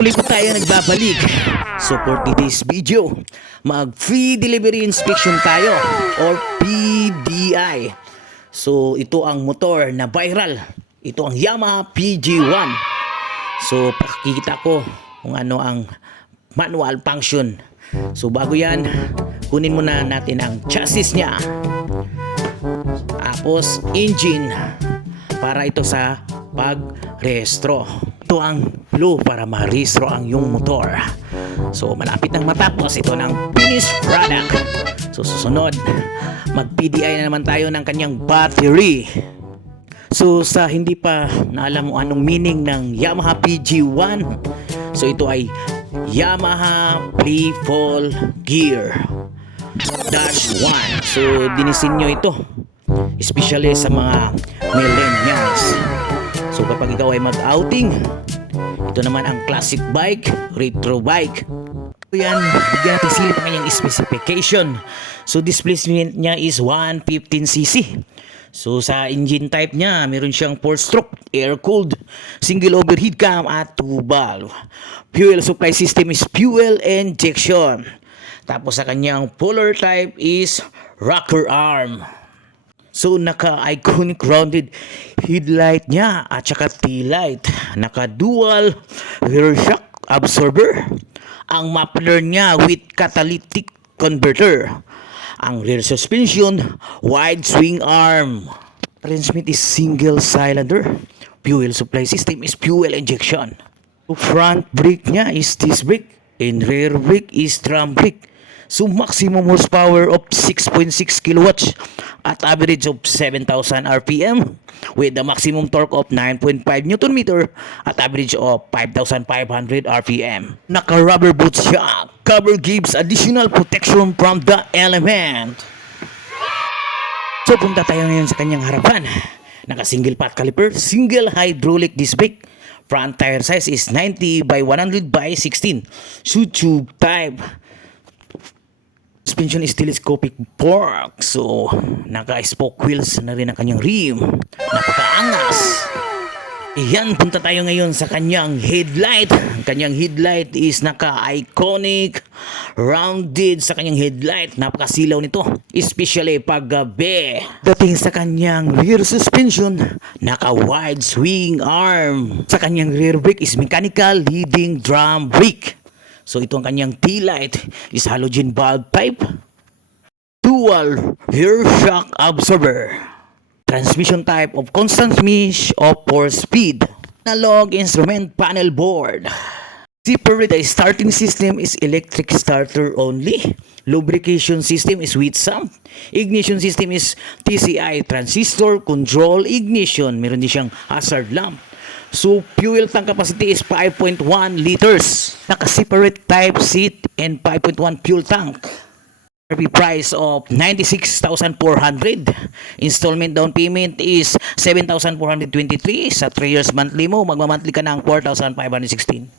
Muli po tayo nagbabalik. So for today's video, mag-free delivery inspection tayo or PDI. So ito ang motor na viral. Ito ang Yamaha PG1. So pakikita ko kung ano ang manual function. So bago yan, kunin muna natin ang chassis niya. Tapos engine para ito sa pag-rehistro. Ito ang blue para ma-rehistro ang yung motor. So malapit nang matapos ito ng finished product. So susunod, mag-PDI na naman tayo ng kanyang battery. So sa hindi pa naalam mo anong meaning ng Yamaha PG1, so ito ay Yamaha Playful Gear Dash 1. So dinisenyo ito especially sa mga millennials. So kapag ikaw ay mag-outing, ito naman ang classic bike, retro bike. So yan, bigyan natin silip ang kanyang specification. So displacement niya is 115cc. So sa engine type niya, meron siyang 4-stroke, air-cooled, single overhead cam at 2-valve. Fuel supply system is fuel injection. Tapos sa kanyang puller type is rocker arm. So naka-iconic rounded headlight niya at saka taillight. Naka-dual rear shock absorber. Ang muffler niya with catalytic converter. Ang rear suspension, wide swing arm. Transmit is single cylinder. Fuel supply system is fuel injection. Front brake niya is disc brake and rear brake is drum brake. So maximum horsepower of 6.6 kilowatts at average of 7,000 RPM with the maximum torque of 9.5 Newton meter at average of 5,500 RPM. Naka-rubber boots siya. Cover gives additional protection from the element. So punta tayo ngayon sa kanyang harapan. Naka-single pot caliper, single hydraulic disc brake. Front tire size is 90 by 100 by 16. Shoe tube type. Suspension is telescopic fork. So, naka-spoke wheels na rin ang kanyang rim. Napakaangas. Iyan, punta tayo ngayon sa kanyang headlight. Ang kanyang headlight is naka-iconic rounded sa kanyang headlight. Napakasilaw nito, especially pag gabi. Dating sa kanyang rear suspension, naka-wide swing arm. Sa kanyang rear brake is mechanical leading drum brake. So ito ang kanyang taillight is halogen bulb type. Dual rear shock absorber. Transmission type of constant mesh of 4-speed. Analog instrument panel board. Separate the starting system is electric starter only. Lubrication system is with sump. Ignition system is TCI transistor control ignition. Meron din siyang hazard lamp. So, fuel tank capacity is 5.1 liters. Naka-separate type seat and 5.1 fuel tank. RP price of 96,400. Installment down payment is 7,423. Sa 3 years monthly mo, magmamonthly ka ng 4,516.